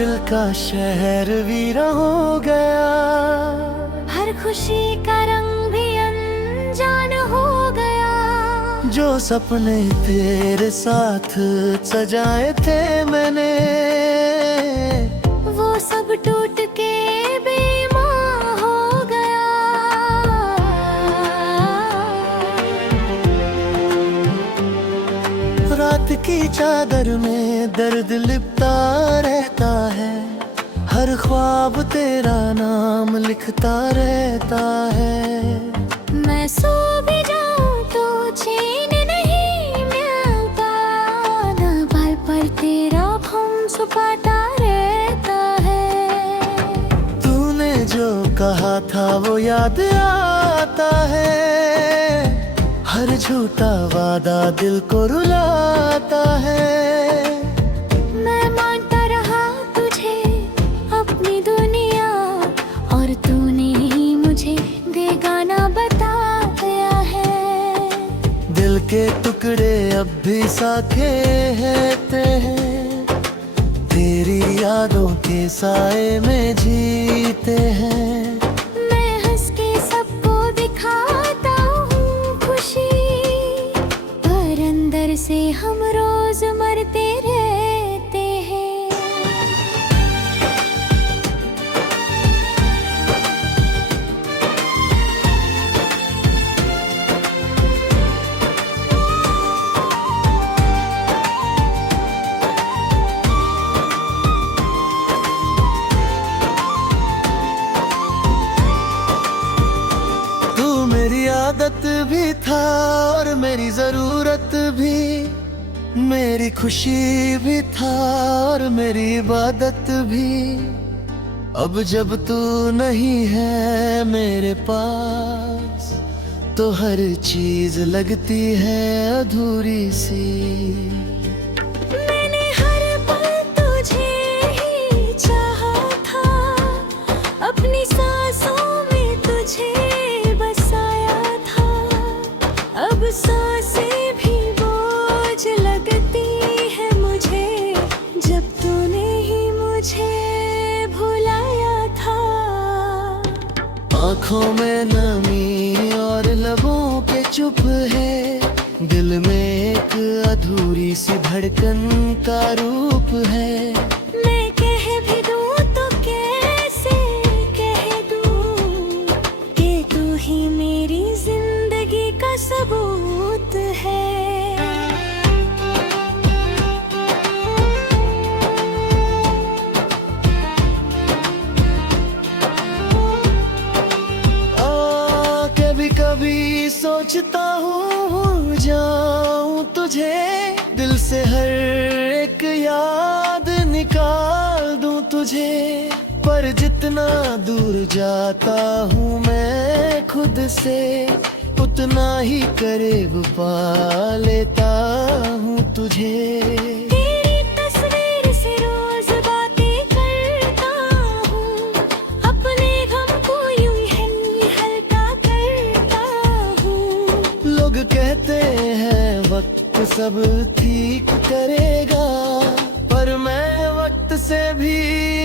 दिल का शहर वीरा हो गया, हर खुशी का रंग भी अनजान हो गया। जो सपने तेरे साथ सजाए थे मैंने, वो सब टूट के बेईमान हो गया। रात की चादर में दर्द लिपटा रहता है, हर ख्वाब तेरा नाम लिखता रहता है। मैं सो भी जाऊं तो चैन नहीं मिलता, ना बाल पर तेरा भम सुपाता रहता है। तूने जो कहा था वो याद आता है, हर झूठा वादा दिल को रुलाता है। मैं मानता रहा तुझे अपनी दुनिया, और तूने ही मुझे बेगाना बताया है। दिल के टुकड़े अब भी साथे रहते हैं, तेरी यादों के साए में जीते हैं। मैं हंस के सबको दिखाता हूँ खुशी, पर अंदर से हम रोज मरते रहते हैं। मेरी आदत भी था और मेरी जरूरत भी, मेरी खुशी भी था और मेरी इबादत भी। अब जब तू नहीं है मेरे पास, तो हर चीज लगती है अधूरी सी। मैंने हर पल तुझे ही चाहा था, अपनी सांसों में तुझे बसाया था। अब सांसें भी बोझ लगती है मुझे, जब तूने ही मुझे भुलाया था। आँखों में नमी और लबों पे चुप है, दिल में एक अधूरी सी धड़कन का रूप है। मैं कह भी दूं तो कैसे कह दूं कि तू ही मेरी जिंदगी का सबूत है। कभी कभी सोचता हूँ भूल जाऊं तुझे, दिल से हर एक याद निकाल दूं तुझे। पर जितना दूर जाता हूँ मैं खुद से, उतना ही करीब पा लेता हूँ तुझे। तेरी तस्वीर से रोज बातें करता हूँ, अपने गम को यूं ही हल्का करता हूँ। लोग कहते हैं वक्त सब ठीक करेगा, पर मैं वक्त से भी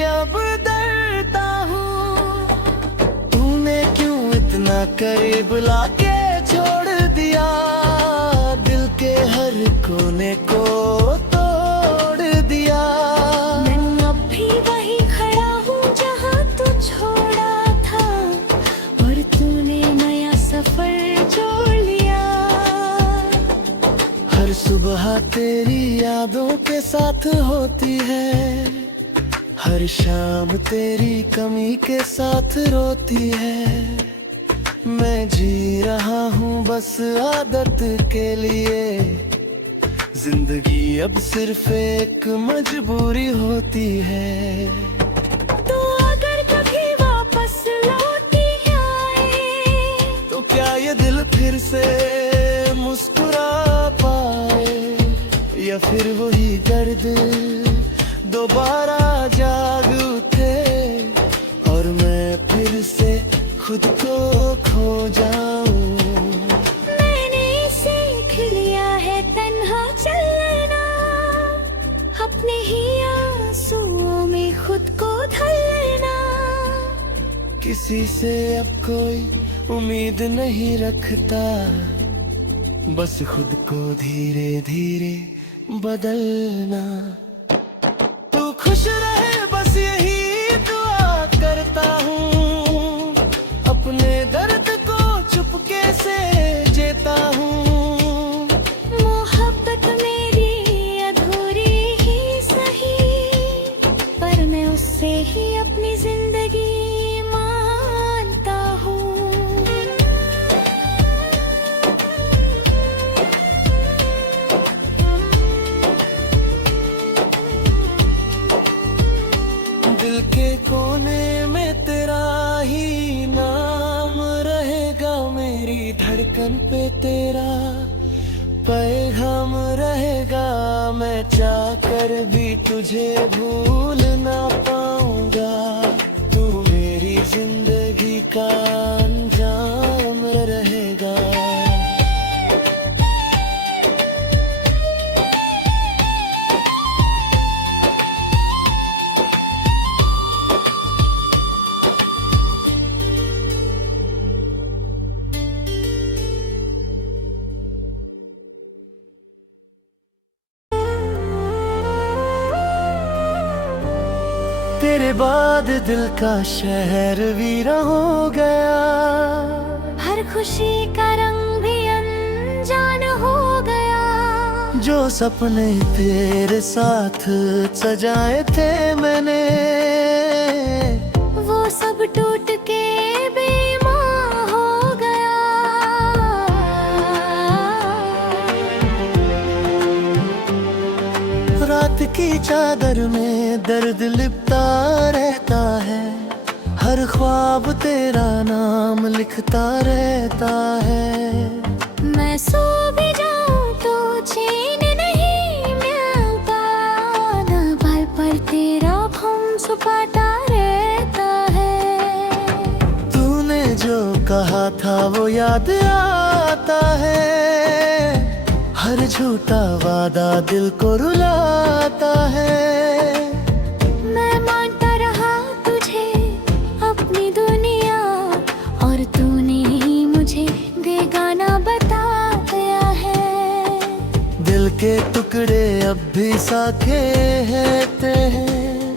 अब डरता हूँ। तूने क्यों इतना करीब लाके छोड़ दिया, दिल के हर कोने को तोड़ दिया। मैं अब भी वहीं खड़ा हूँ जहाँ तू छोड़ा था, और तूने नया सफर जोड़ लिया। हर सुबह तेरी यादों के साथ होती है, हर शाम तेरी कमी के साथ रोती है। मैं जी रहा हूँ बस आदत के लिए, जिंदगी अब सिर्फ एक मजबूरी होती है। तू अगर कभी वापस लौट आए, तो क्या ये दिल फिर से मुस्कुरा पाए, या फिर वही दर्द दोबारा जाग उठे, और मैं फिर से खुद को खो जाऊं। मैंने सीख लिया है तन्हा चलना, अपने ही आंसुओं में खुद किसी से अब कोई उम्मीद नहीं रखता, बस खुद को धीरे धीरे बदलना। तू खुश रहे बस यही दुआ करता हूँ, अपने दर्द को चुपके से जीता हूँ। मोहब्बत मेरी अधूरी ही सही, पर मैं उससे ही अपनी जिंदगी मानता हूँ। दिल के कोने में तेरा ही नाम रहेगा, मेरी धड़कन पे तेरा पैगाम रहेगा। मैं चाहकर भी तुझे भूल ना पाऊंगा, तू मेरी जिंदगी का अंजाम रहेगा। तेरे बाद दिल का शहर वीरा हो गया, हर खुशी का रंग भी अनजान हो गया। जो सपने तेरे साथ सजाए थे मैंने, वो सब टूट के बेईमान हो गया। रात की चादर में दर्द लिपटा रहता है, हर ख्वाब तेरा नाम लिखता रहता है। मैं सो भी जाऊं तो चैन नहीं मिलता, ना पल पर तेरा भम छुपाता रहता है। तूने जो कहा था वो याद आता है, हर झूठा वादा दिल को रुलाता है। मैं मानता रहा तुझे अपनी दुनिया, और तूने ही मुझे बेगाना बताया है। दिल के टुकड़े अब भी साथे रहते हैं,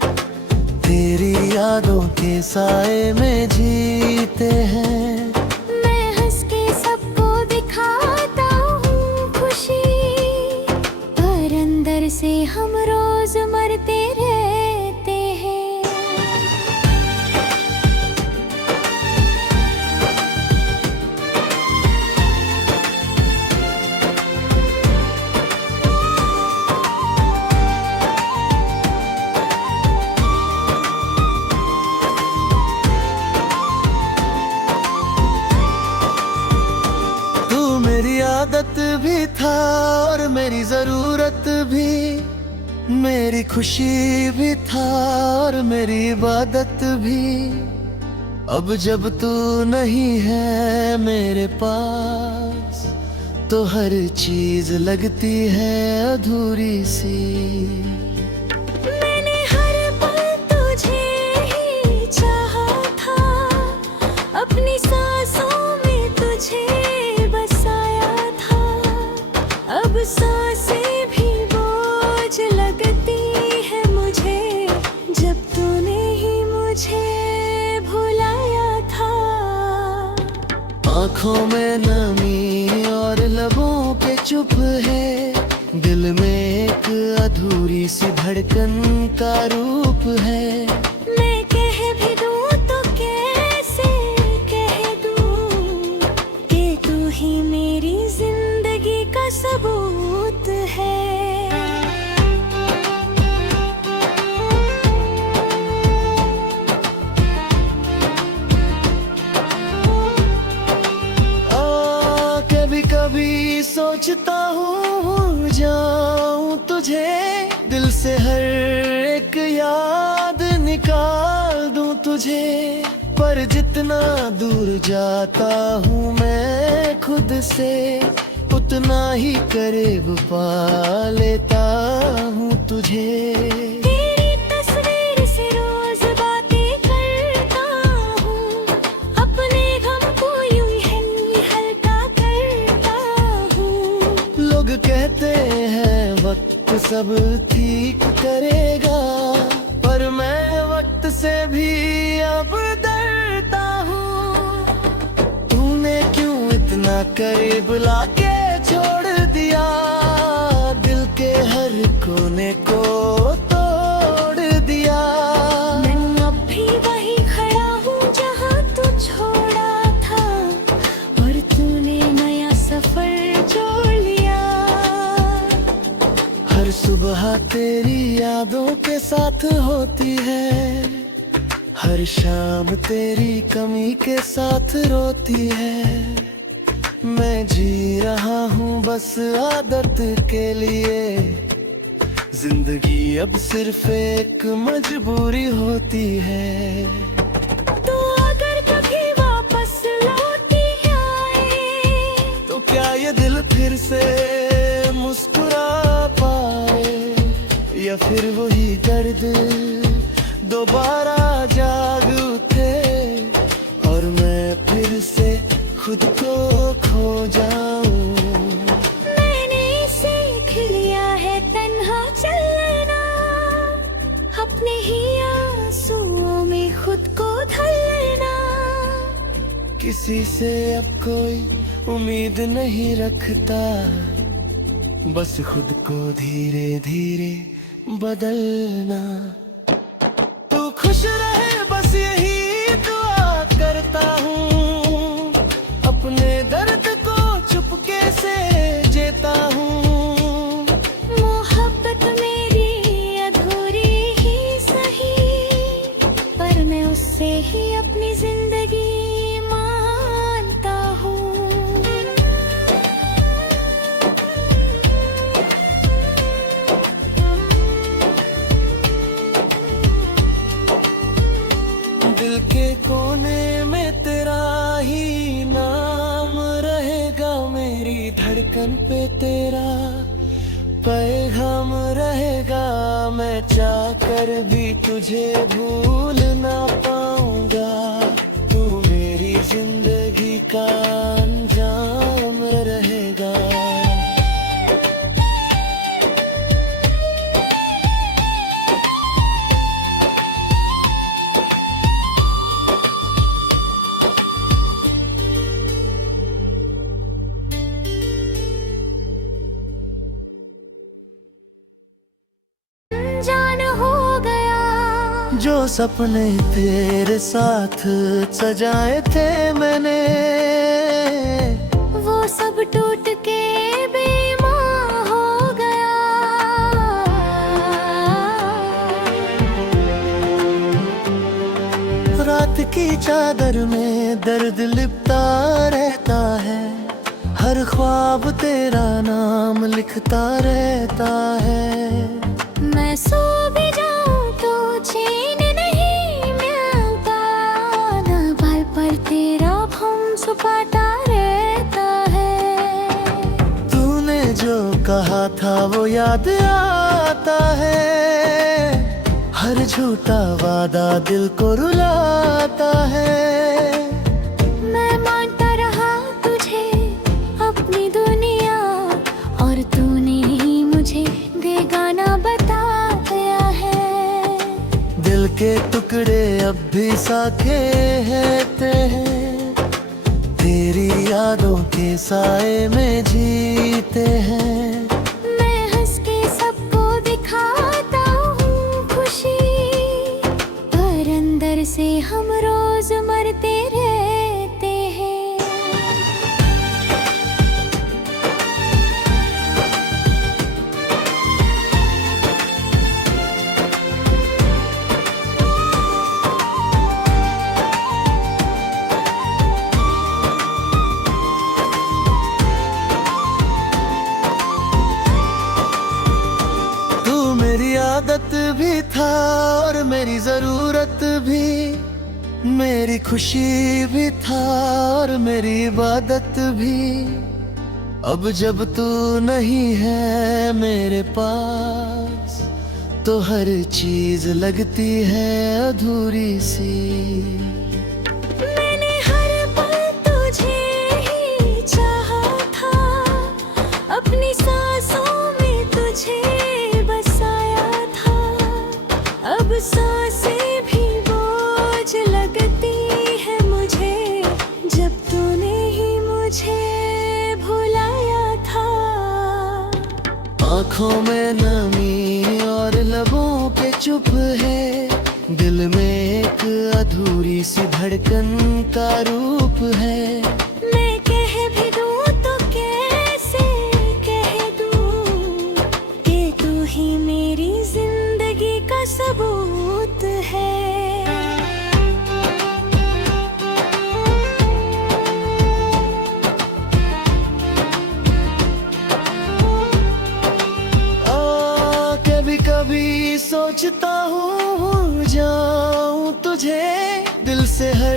तेरी यादों के साए में जीते हैं। मैं हंस के सबको दिखाता हूँ खुशी, पर अंदर से हम रोज मरते रहते हैं। तू मेरी आदत भी था और मेरी जरूरत भी, मेरी खुशी भी था और मेरी इबादत भी। अब जब तू नहीं है मेरे पास, तो हर चीज लगती है अधूरी सी। मैंने हर पल तुझे ही चाहा था, अपनी सांसों में तुझे बसाया था। अब सांसें भी बोझ लगती है मुझे, जब तूने ही मुझे भुलाया था। आँखों में नमी और लबों पे चुप है, दिल में एक अधूरी सी धड़कन का रूप है। मैं कह भी दूं तो कैसे कह दूं, कि तू ही मेरी जिंदगी का सबूत है। कभी कभी सोचता हूँ भूल जाऊं तुझे, दिल से हर एक याद निकाल दूं तुझे। पर जितना दूर जाता हूँ मैं खुद से, उतना ही करीब पा लेता हूँ तुझे। तेरी तस्वीर से रोज बातें करता हूँ, सब ठीक करेगा। पर मैं वक्त से भी अब डरता हूँ। तूने क्यों इतना करीब लाके छोड़ दिया, दिल के हर कोने को तोड़ दिया। मैं अब भी वही खड़ा हूँ जहाँ तू छोड़ा था, और तूने नया सफर जोड़ लिया। हर सुबह तेरी यादों के साथ होती है, हर शाम तेरी कमी के साथ रोती है। मैं जी रहा हूँ बस आदत के लिए, जिंदगी अब सिर्फ एक मजबूरी होती है। तो अगर कभी वापस लौटी आए, तो क्या ये दिल फिर से मुस्कुरा पाए, या फिर वही दर्द दोबारा जाग उठे, और मैं फिर से खुद को खो जाऊं। मैंने सीख लिया है तन्हा चलना, अपने ही आंसुओं में खुद को धलना। किसी से अब कोई उम्मीद नहीं रखता, बस खुद को धीरे धीरे बदलना। तू खुश रहे बस यही दुआ करता हूँ, अपने दर्द को चुपके से जीता हूँ। मोहब्बत मेरी अधूरी ही सही, पर मैं उससे ही अपनी जिंदगी मानता हूँ। दिल के कोने में तेरा ही नाम रहेगा, मेरी धड़कन पे तेरा पैगाम रहेगा। मैं चाह कर भी तुझे भूल ना पाऊंगा, तू मेरी जिंदगी का अंजाम रहेगा। जान हो गया जो सपने तेरे साथ सजाए थे मैंने, वो सब टूट के बेमां हो गया। रात की चादर में दर्द लिपटा रहता है, हर ख्वाब तेरा नाम लिखता रहता है। मैं सो भी जाऊं तो चैन नहीं मिलता, ना बाल पर तेरा भम सुपाता रहता है। तूने जो कहा था वो याद आता है, हर झूठा वादा दिल को रुलाता है। मैं मानता रहा तुझे अपनी दुनिया, और तूने ही मुझे बेगाना बताया है। दिल के टुकड़े अब भी साथे रहते हैं, तेरी यादों के साए में जीते हैं। मैं हंस के सबको दिखाता हूँ खुशी, पर अंदर से हम रोज मरते रहते हैं। मेरी आदत भी था और मेरी जरूरत भी, मेरी खुशी भी था और मेरी इबादत भी। अब जब तू नहीं है मेरे पास, तो हर चीज लगती है अधूरी सी। मैंने हर पल तुझे ही चाहा था, अपनी सांसों में तुझे सांसें भी बोझ लगती है मुझे, जब तूने ही मुझे भुलाया था। आँखों में नमी और लबों पे चुप है, दिल में एक अधूरी सी धड़कन का रूप है। मैं कह भी दूं तो कैसे कह दूं कि तू ही मेरी जिंदगी का सबूत है। कभी कभी सोचता हूँ भूल जाऊं तुझे, दिल से हर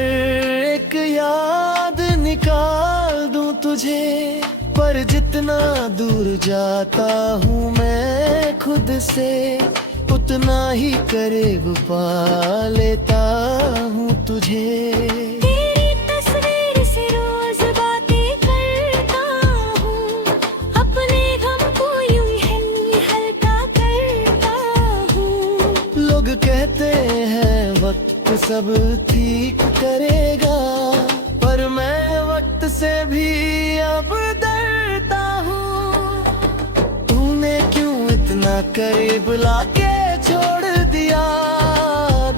एक याद निकाल दूं तुझे। पर जितना दूर जाता हूँ मैं खुद से, उतना ही करीब पा लेता हूँ तुझे। तेरी तस्वीर से रोज बातें करता हूँ, अपने गम को यूं ही हल्का करता हूँ। लोग कहते हैं वक्त सब ठीक करेगा, पर मैं वक्त से भी अब डरता हूँ। तूने क्यों इतना करीब लाके छोड़ दिया,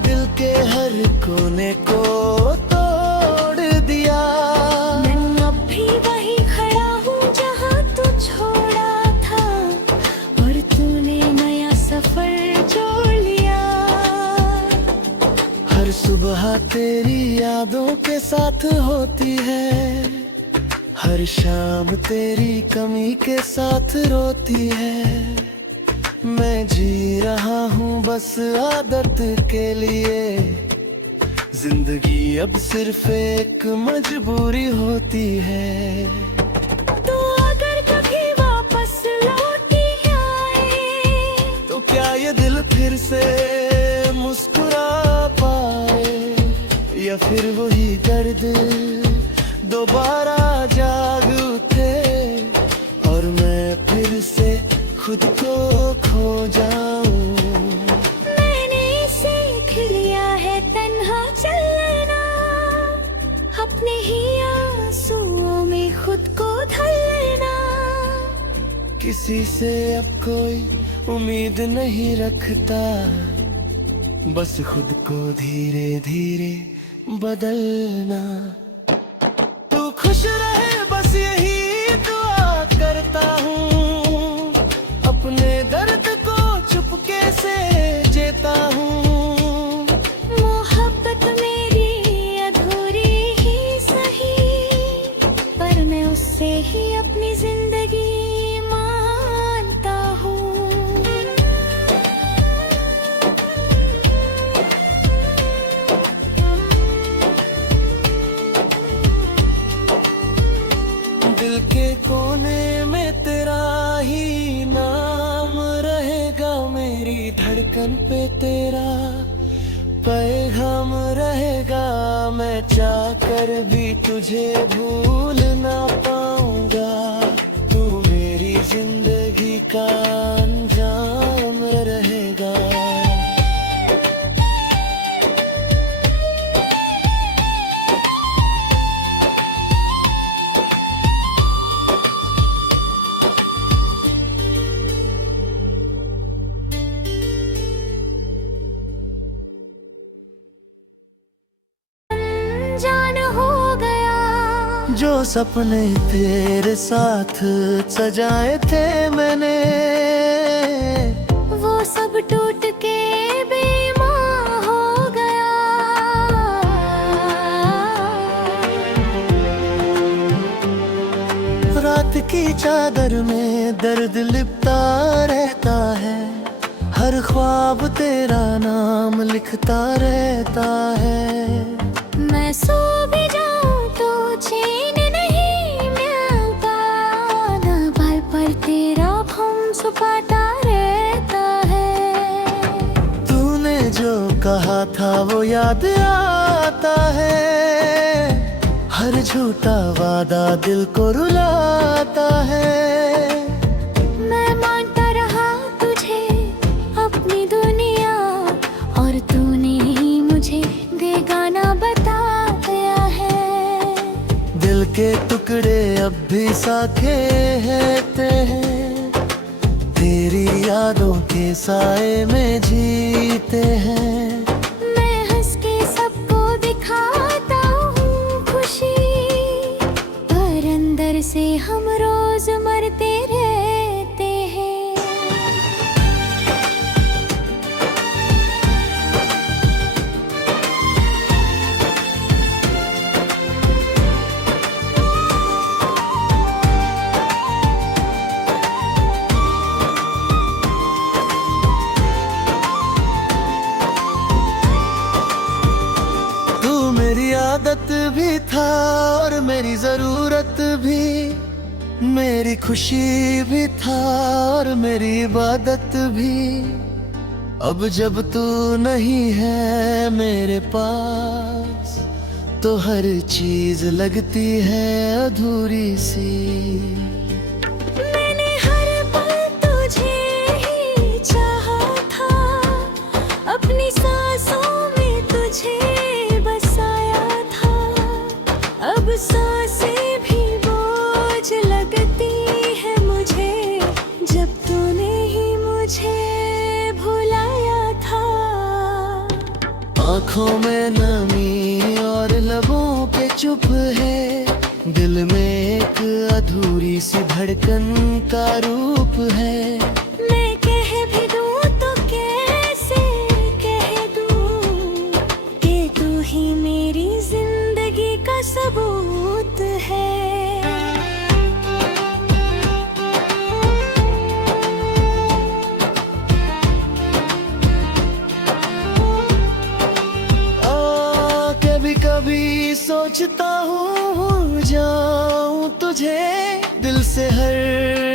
दिल के हर कोने को तोड़ दिया। मैं अब भी वहीं खड़ा हूँ जहाँ तू छोड़ा था, और तूने नया सफर जोड़ लिया। हर सुबह तेरी यादों के साथ होती है, हर शाम तेरी कमी के साथ रोती है। मैं जी रहा हूँ बस आदत के लिए, जिंदगी अब सिर्फ एक मजबूरी होती है। तू अगर कभी वापस लौट आए, तो क्या ये दिल फिर से मुस्कुरा पाए, या फिर वही दर्द दोबारा जाग उठे, और मैं फिर से खुद को खो जाऊं। मैंने सीख लिया है तन्हा चलना, अपने ही आंसुओं में खुद को धलना। किसी से अब कोई उम्मीद नहीं रखता, बस खुद को धीरे धीरे बदलना। तू खुश रहे बस यही दुआ करता हूँ, अपने दर्द को चुपके से जीता हूँ। मोहब्बत मेरी अधूरी ही सही, पर मैं उससे ही अपनी जिंदगी मानता हूँ। दिल के कोने में तेरा ही नाम रहेगा, मेरी धड़कन पे तेरा पैगाम रहेगा। मैं चाह कर भी तुझे भूल ना पाऊंगा, तू मेरी जिंदगी का अंजाम रहेगा। जान हो गया जो सपने तेरे साथ सजाए थे मैंने, वो सब टूट के बेईमान हो गया। रात की चादर में दर्द लिपटा रहता है, हर ख्वाब तेरा नाम लिखता रहता है। मैं सो भी जाऊं तो चैन नहीं मिलता, ना बाल पर तेरा भम छुपाता रहता है। तूने जो कहा था वो याद आता है, हर झूठा वादा दिल को रुलाता है। मैं मानता रहा तुझे अपनी दुनिया, और तू तूने ही मुझे बेगाना बताया है। दिल के टुकड़े अब भी साखे रहते हैं, तेरी यादों के साए में जीते हैं। मैं हंस के सबको दिखाता हूँ खुशी, पर अंदर से हम रोज मरते रहते हैं। मेरी आदत भी था और मेरी जरूरत भी, मेरी खुशी भी था और मेरी इबादत भी। अब जब तू नहीं है मेरे पास, तो हर चीज लगती है अधूरी सी। मैंने हर पल तुझे ही चाहा था, अपनी सांसों में तुझे अब सांसें भी बोझ लगती है मुझे, जब तूने ही मुझे भुलाया था। आँखों में नमी और लबों पे चुप है, दिल में एक अधूरी सी धड़कन का रूप है। मैं कह भी दूं तो कैसे कह दूं कि तू ही मेरी जिंदगी का सबूत है। कभी कभी सोचता हूँ भूल जाऊं तुझे, दिल से हर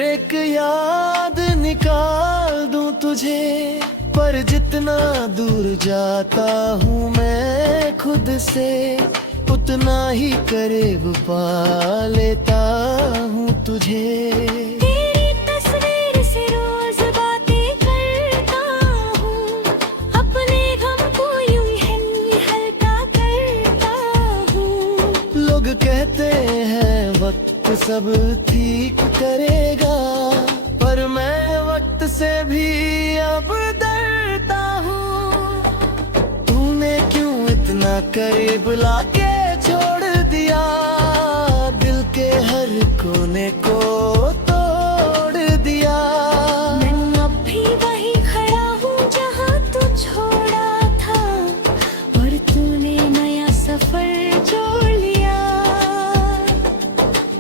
एक याद निकाल दूं तुझे। पर जितना दूर जाता हूँ मैं खुद से, उतना ही करीब पा लेता हूँ तुझे। तेरी तस्वीर से रोज बातें करता हूँ, अपने गम को यूं ही हल्का करता हूँ। लोग कहते हैं वक्त सब ठीक करेगा, पर मैं वक्त से भी अब डरता हूँ। तूने क्यों इतना करीब लाके छोड़ दिया, दिल के हर कोने को तोड़ दिया। मैं अब भी वहीं खड़ा हूँ जहाँ तू छोड़ा था, और तूने नया सफर जोड़ लिया।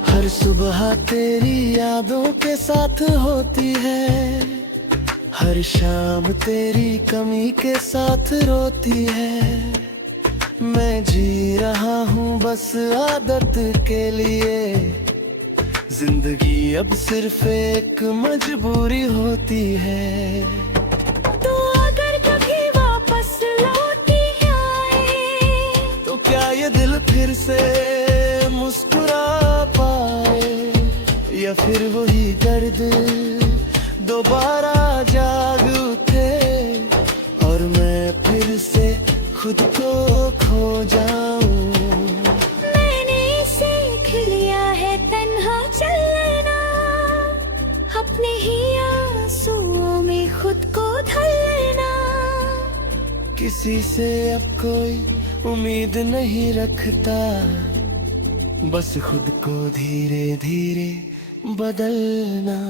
हर सुबह तेरी यादों के साथ होती है, हर शाम तेरी कमी के साथ रोती है। मैं जी रहा हूँ बस आदत के लिए, जिंदगी अब सिर्फ एक मजबूरी होती है। तू अगर कभी वापस लौट आए, तो क्या ये दिल फिर से मुस्कुरा पाए, या फिर वही दर्द दोबारा जाग उठे, और मैं फिर से खुद को खो जाऊं। मैंने सीख लिया है तन्हा चलना, अपने ही आंसुओं में खुद को धलना। किसी से अब कोई उम्मीद नहीं रखता, बस खुद को धीरे धीरे बदलना।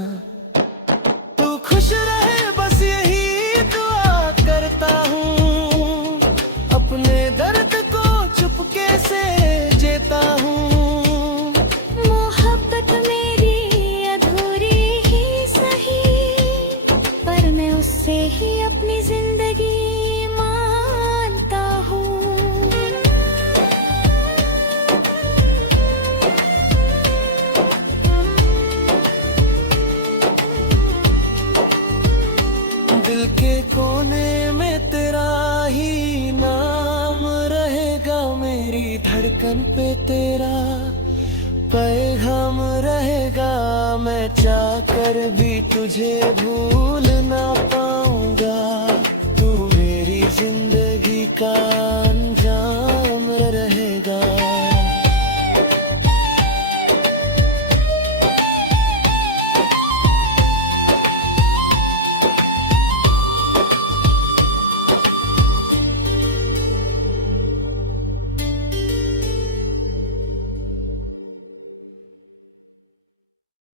तू खुश रहे बस यही दुआ करता हूँ, अपने दर्द को चुपके से जीता हूँ। मोहब्बत मेरी अधूरी ही सही, पर मैं उससे ही अपनी जिंदगी मानता हूँ। दिल के कोने में तेरा ही नाम रहेगा, मेरी धड़कन पे तेरा पैगाम रहेगा। मैं चाह कर भी तुझे भूल ना पाऊंगा, तू मेरी जिंदगी का